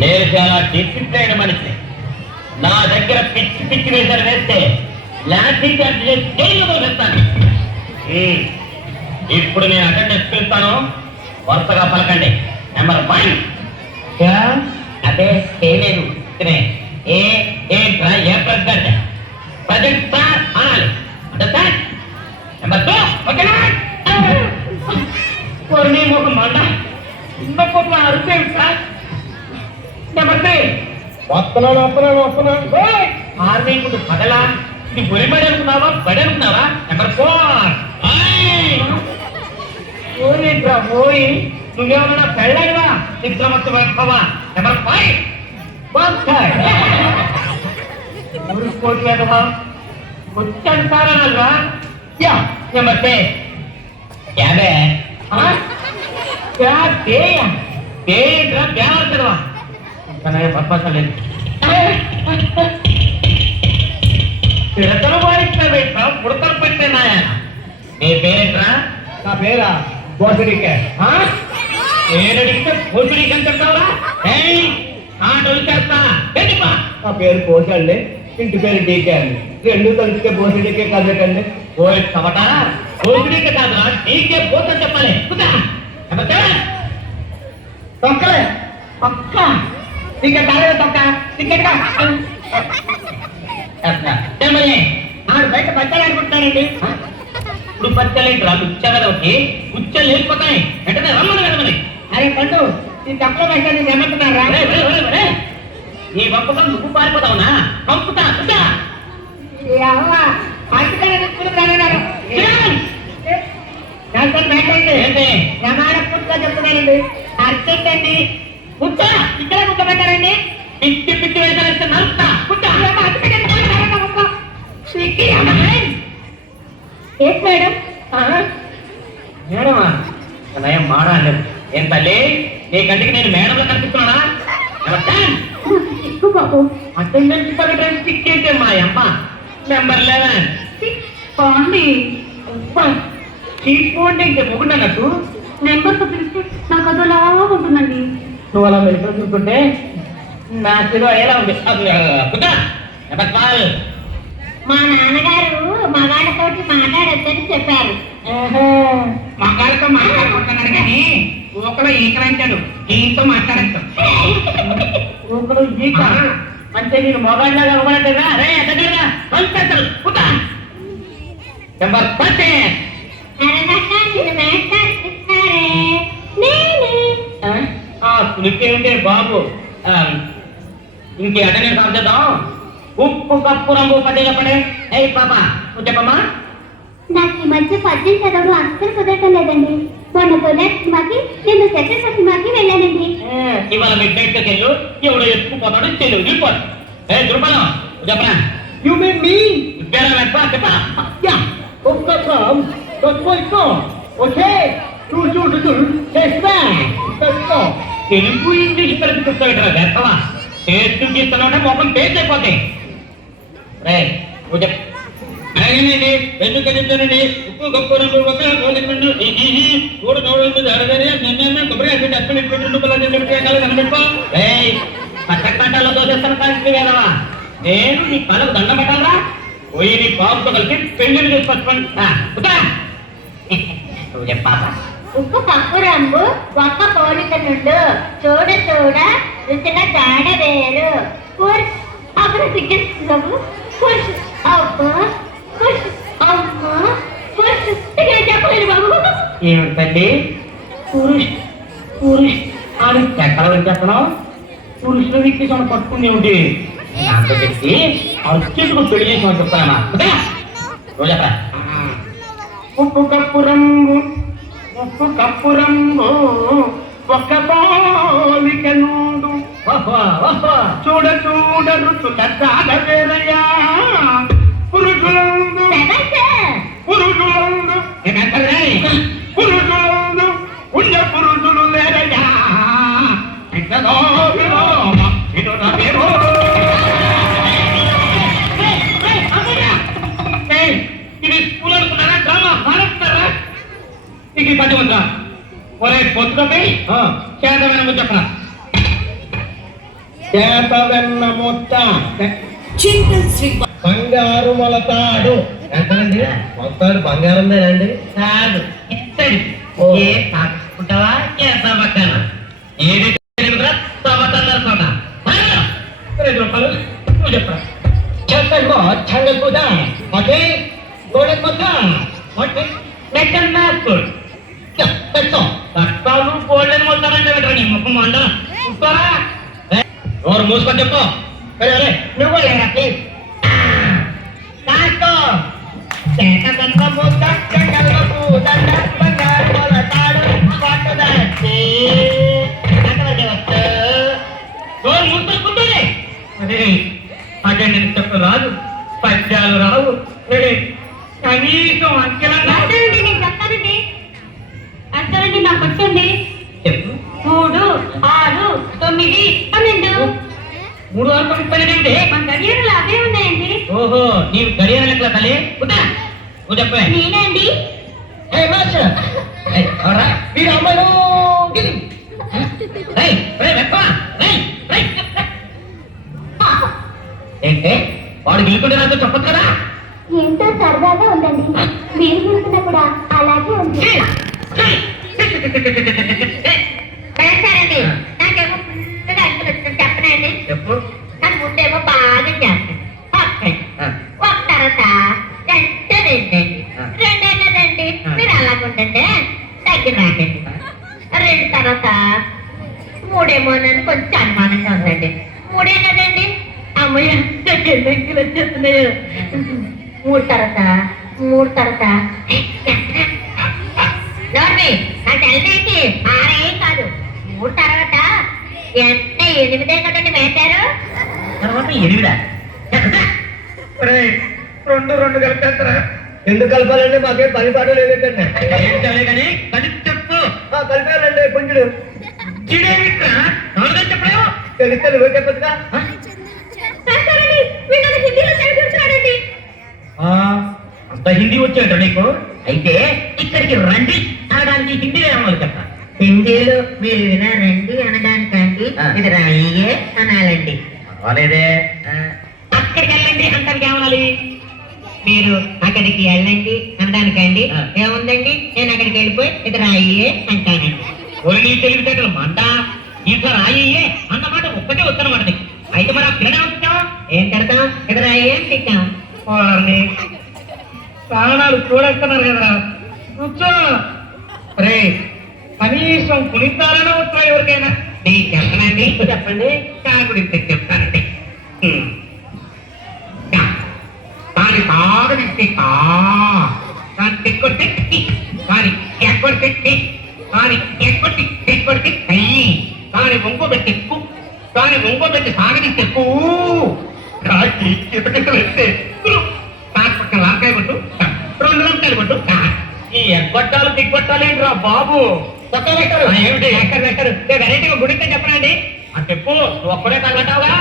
నేను చాలా డిసిప్లైన్ మనిషి. నా దగ్గర పిచ్చి పిచ్చి వేసారు వేస్తే లాఠీ చార్జ్ చేసి జైల్లో వేస్తాను. ఇప్పుడు నేను అటెండెన్స్ పిలుస్తాను, వరుసగా పలకండి. నెంబర్ 1. అదే చేయలేదు. ఏ ప్రెసిడెంట్ ప్రజెంట్ సార్ అనాలి. అండర్స్టాండ్? నెంబర్ 2. ఓకేనా? ఒక మాట ఇంకొక అరుపేమి సార్. నెంబర్ 3. వస్తున్నాను. ఆర్మీ ముందు పగలా ఇది బొరిబడి అనుకున్నావా, బడి అనుకున్నావా? నెంబర్ 4. ఓరేట్రా ఓయి, నువ్వేమన్నా పెళ్ళాడివా? నిద్రమత్తు వెళ్తావా? నెంబర్ 5. కోటి వేదవా వచ్చాడు సార్ అనాలిరా. నెంబర్ 10. క్యాబే బ్యాడవా పర్పసలేదు. పిడతలు వాయిస్తా పుడతలు పెట్టినాయా. నీ పేరేంట్రా? నా పేరా బోసడికే. పేరడిగితే బోసడికి అని చెప్తావా? ఆటోలు చేస్తా. నా పేరు కోసండి, ఇంటి పేరు డీకే అండి. రెండు కలిపితే బోసడికే కదటండి. ఓయ్ చవట, బోసడికే కాదురా, డీకే బోస చెప్పాలి. తొక్కలే పక్క టికెట్ కాలేదు. తొక్క టికెట్ ఆడు బయట పచ్చాలి అనుకుంటున్నానండి. ఇప్పుడు పచ్చలేంట్రా ఉచ్చగలకి ఉచ్చలు లేకపోతాయి. వెంటనే రమ్మని కదమని. అరే పండు, ఈ చెప్పలో పైసలు ఏమంటున్నారా? నీ పంపకం నువ్వు పారిపోతావునా? పంపుతా చెప్తున్నానండి. అర్జెంటండి కూర్చో. ఇక్కడ కూర్చోబెట్టారండి. పిచ్చి పిచ్చి వేసారంటే నడుస్తా. మేడమా నయం మాడాలి. ఏం తల్లి, నీ కంటికి నేను మేడంలో కనిపిస్తున్నానా? అటెండెన్స్ పగడానికి సిక్కేంటే మా అమ్మ. నెంబర్ 11. తీసుకోండి. ఇంకే మొగుండన్నట్టు నెంబర్తో పిలిస్తే నాకు అదోలా ఉంటుందండి. నువ్వు అలా మెరుపు చూస్తుంటే నా చెరువు ఎలా ఉంది. నెంబర్ 12. మా నాన్నగారు మగాళ్ళతోటి మాట్లాడొద్దని చెప్పారు. మగాళ్ళతో మాట్లాడుకుంటున్నాడు కానీ ఒకడు ఈకలంటాడు, దీంతో మాట్లాడతాడు. ఒకడు ఈక అంటే నేను మగాళ్ళగా అవ్వనట్టుగా. అరే ఎదగరా పంచాడు. నెంబర్ 13. సులిపేంటే బాబు ఇంకే అటెండెన్స్ ఆపుచేద్దాం. ఉప్పు కప్పు రంగు పదే చెప్పండి. ఏ పాప నువ్వు చెప్పమ్మా. నాకు ఈ మధ్య పద్యం చదవడం అస్సలు కుదరటం లేదండి. మొన్న పొలాట్ సినిమాకి, నిన్న సెకండ్ సినిమాకి వెళ్ళానండి. ఇవాళ మిడ్ నైట్ కి వెళ్ళు, ఎవడో ఎత్తుకుపోతాడు తెలుగు వెళ్ళిపోదు. ఏ దుర్బలం చెప్పరా? యు మీన్ మీ? చెప్పా. ఓకే తెలుగు ఇంగ్లీష్ కలిపి చూస్తావు వేస్తావా? టేస్ట్ గీస్తున్నావు మొత్తం టేస్ట్ అయిపోతాయి. అలాగేనండి, ఎందుకు చెప్తానండి. ఉప్పు గప్పు రంగు ఒక కూడా నోడు అడగానే నిన్న కొబ్బరిగా అక్కడ కనిపెట్టుకో. పచ్చకంటలో దోసేస్తాను కలిసి కదవా. నేను నీ కళ్ళకు దండం పెట్టాలరా? పోయి నీ బాబుతో కలిసి పెళ్లిని తీసుకొచ్చుకోండి. నువ్వు చెప్పాల. ఉప్పు కప్పు రంగు ఒక్క పోలిక నుండు, చూడ చూడ రుచిగా జాడ వేరు. అప్పుడు సిగ్గు చెప్పలేదు బాబు. ఏమిటండి పురుష్ అని ఎక్కడ చెప్పడం? పురుషుల వ్యక్తి పట్టుకుంది ఏమిటి? నాతో చెప్పి అర్జెంటుకు పెళ్లి చేసామని చెప్తానమ్మా. రోజు చెప్పరా? ఉప్పు కప్పు రంగు ఒక్క పోలిక నుండు, చూడ చూడ రుచుల జాడ వేరయ్యా. పురుషులందు పుణ్య పురుషులు లేరయ్యా. ఇది స్కూల్ అనుకున్నారా? డ్రామా మారుతున్నారా? ఇది పట్టుకుంటా. ఒరే పొద్దుపై చేతమైన చెప్పరా? చేత వెన్న ముద్ద, చింతల్ శ్రీ బంగారు మొలతాడు. ఎంతనండి మొలతాడు? బంగారందేనండి? కాదు ఇత్తడి. ఓ. ఏ కాకుంటావా చేస్తా పక్కన ఏది తవ్వతన్నారు 2 రూపాయలు నువ్వు చెప్పరా చేతల్లో చెంగల్ కూడా ఓకే గోడెన్ మొద్ద ఓకే మెట్టల్ మ్యాప్ పెట్టో తట్టాలు గోల్డెన్ మొత్తానంటే పెట్టరా నీ ముఖం మండ చూస్తారా నోరు మూసుకొని చెప్పు అరే నువ్వు లేరా ప్లీజ్ కాస్తో చేత వెన్న ముద్ద చెంగల్లో కూడా బంగారు మొలతాడు పట్టదచ్చి నోరు మూసుకుంటుంది అదే అదే నేను చెప్పు రాదు పద్యాలు రావు రెడీ కనీసం అంకెలన్నా అంతేనండి, నేను చెప్తానండి. అంతేనండి, నాకు వచ్చండి. చెప్పు 3, 6, 9, 12. 3 వరకు 12 మన గడియారాలు అవే ఉన్నాయండి. ఓహో నీవు గడియార లెక్కల తల్లి ఉదా నువ్వు చెప్పే నేనే అండి. ఏ మాస్టర్ మీరు అమ్మాయిలు ఏంటే వాడు గెలుకుంటే నాతో చెప్పదు కదా ఎంతో సరదాగా ఉందండి. మీరు చూస్తున్నా కూడా అలాగే ఉంది. సరేనండి, నాకేమో ఫుల్గా అసలు చెప్పనండి. చెప్పు నాకు ముందేమో బాగా చేస్తాను. ఒక తర్వాత రెండండి, రెండేనండి. మీరు అలాగుంటే దగ్గర రాకండి. 2 తర్వాత 3 నన్ను కొంచెం అనుమానంగా ఉందండి. 3 కదండి, అమ్మయ్య దగ్గరికి వచ్చేస్తున్నాయి. 3 తర్వాత నోర్మి నా తెల్లకి 6 కాదు. 3 తర్వాత ఎంత 8 కదండి వేశారు. తర్వాత 8 2 కలిపేస్తారా ఎందుకు కలపాలండి? మాకేం పని పాట లేదండి. ఏంటలే కానీ కలిపి చెప్పు కలిపాలండి పుంజుడు చిడేమిట్రా నాలుగు చెప్పలేవు తెలిస్తే నువ్వే చెప్పచ్చుగా. చేస్తారండి, వీళ్ళని హిందీలో చదివించాడండి. అంత హిందీ వచ్చేట నీకు అయితే ఇక్కడికి రండి అనడానికి హిందీలో ఏమో చెప్ప హిందీలో మీరు వినారండి అనడానికండి ఇది రాయే అనాలండి. పర్వాలేదే అక్కడికి వెళ్ళండి అంటానికి ఏమనాలి మీరు అక్కడికి వెళ్ళండి అనడానికండి ఏముందండి, నేను అక్కడికి వెళ్ళిపోయి ఇది రాయే అంటానండి. ఒరి నీ తెలివితేటలు మంట ఇంకా రాయే అన్నమాట ఒక్కటే వద్దనమాట నీకు అయితే మరి ఆ పిల్లనే వచ్చావు ఏం తిడతాం, ఇది రాయే తిట్టాం. వారిని ప్రాణాలు చూడేస్తున్నారు కదా కూర్చో రే కనీసం కుణితాలనే వచ్చాయి ఎవరికైనా నేను చెప్పనండి చెప్పండి కాకుడి చెప్తానండి దాని తాగనిస్తే దాని తెక్కొట్టి దాని ఎక్కొట్టి దాని ఎక్కొట్టి తెక్కొట్టి అయ్యి దాని వంగోబెట్టి దాని వంగోబెట్టి సాగనిస్తే కాకి చితకింతలేస్తే పక్కన లాంకాయ కొట్టు 2 లంకాయలు కొట్టు ఈ ఎగ్గొట్టాలు దిగ్గొట్టాలేంట్రా బాబు ఏమిటి ఎక్కడ వెరైటీగా గుడితే చెప్పనండి ఆ చెప్పు నువ్వు ఒక్కడే తగ్గటావుగా